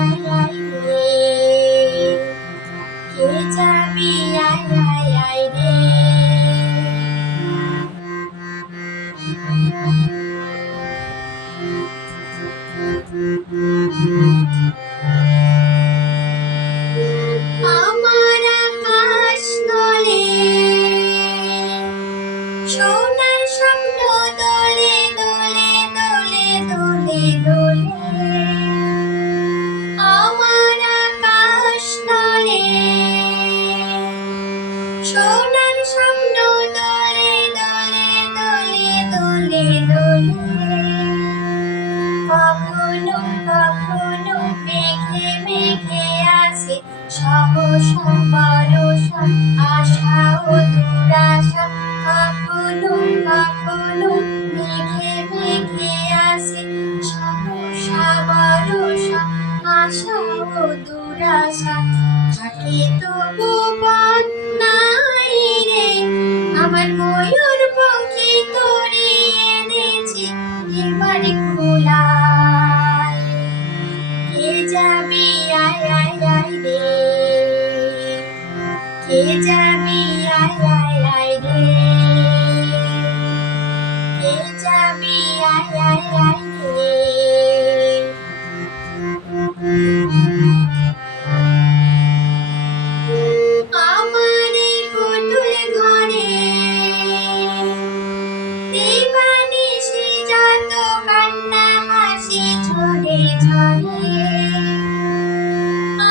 আয় আয় রে, কে যাবি আয় আয় আয় রে। আমার আকাশ তলে সোনার স্বপ্ন দোলে দোলে দোলে দোলে দোলে। আমার আকাশ তলে সোনার স্বপ্ন দোলে দোলে দোলে দোলে দোলে। কখনো কখনো মেঘে মেঘে আসে সহসা বরষা, আশা ও দুরাশা। কখনো কখনো মেঘে মেঘে আসে সহসা বরষা, আশা ও দুরাশা। থাকে তবু পথ নাই রে, আমার ময়ূর পঙ্খী তোরে এনেছি এবারে কুলায়। কে যাবি আয় আয় আয় রে, কে যাবি আয় আয় আয় রে, কে যাবি আয় আয় আয় রে। আমার এই পুতুল ঘরে দিবানিশি যত কান্না হাসি ঝরে ঝরে।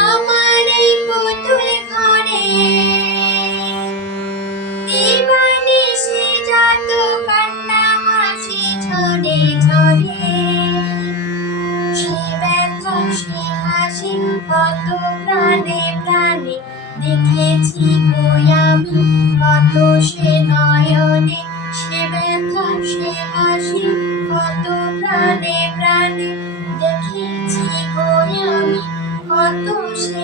আমার এই পুতুল ঘরে দিবানিশি যত কান্না হাসি ঝরে ঝরে। সে ব্যথা সে হাসি কত প্রাণে প্রাণে দেখেছি কই আমি, কত সে নয়নে। সে ব্যথা সে হাসি কত প্রাণে প্রাণে দেখেছি কই আমি, কত সে